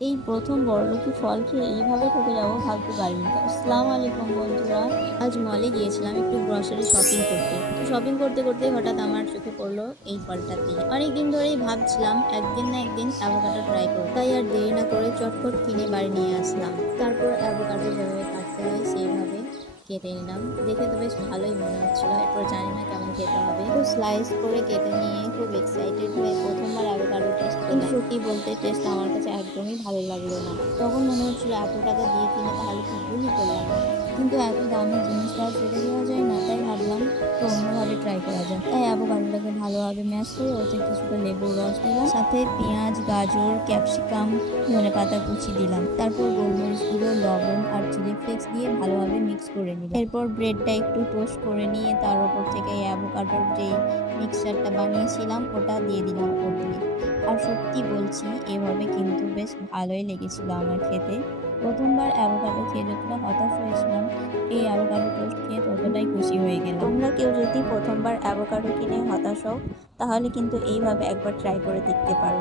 এই প্রথম বড়লোকি ফল খেয়ে এইভাবে ঠকে যাবো ভাবতে পারিনি। তো আসসালামু আলাইকুম বন্ধুরা। আজ মলে গিয়েছিলাম একটু গ্রসারি শপিং করতে। তো শপিং করতে করতেই হঠাৎ আমার চোখে পড়লো এই ফলটাতে। অনেকদিন ধরেই ভাবছিলাম একদিন না একদিন অ্যাভোকাডো ট্রাই করব। তাই আর দেরি না করে চটপট কিনে বাড়ি নিয়ে আসলাম। তারপর অ্যাভোকাডো যেভাবে কাটতে হয় সেইভাবে কেটে নিলাম। দেখে তো বেশ ভালোই মনে হচ্ছিল। এরপর জানি না কেমন খেতে হবে। তো স্লাইস করে কেটে নিয়ে খুব এক্সাইটেড হয়ে প্রথমবার অ্যাভোকাডো টেস্ট করলাম। কিন্তু সত্যি বলতে টেস্ট আমার কাছে একদমই ভালো লাগলো না। তখন মনে হচ্ছিল এত টাকা দিয়ে কিনে তাহলে কি ভুলই করলাম। কিন্তু এত দামি জিনিস তো আর ফেলে দেওয়া যায় না। তাই ভাবলাম তো অন্যভাবে ট্রাই করা যাক। তাই অ্যাভোকাডোটাকে ভালোভাবে ম্যাশ করে ওতে কিছুটা লেবুর রস দিলাম। সাথে পেঁয়াজ, গাজর, ক্যাপসিকাম, ধনেপাতা কুচি দিলাম। তারপর গোলমরিচ গুঁড়ো, লবণ আর চিলি ফ্লেক্স দিয়ে ভালোভাবে মিক্স করে নিলাম। এরপর ব্রেডটা একটু টোস্ট করে নিয়ে তার উপর থেকে অ্যাভোকাডোর যেই মিক্সচারটা বানিয়েছিলাম ওটা দিয়ে দিলাম উপর দিয়ে। আর সত্যি বলছি এভাবে কিন্তু বেশ ভালোই লেগেছিল আমার খেতে। প্রথমবার অ্যাভোকাডো খেয়ে যতটা হতাশ হয়েছিলাম, এই অ্যাভোকাডো টোস্ট খেয়ে ততটাই খুশি হয়ে গেলাম। তোমরা কেউ যদি প্রথমবার অ্যাভোকাডো কিনে হতাশ হও তাহলে কিন্তু এইভাবে একবার ট্রাই করে দেখতে পারো।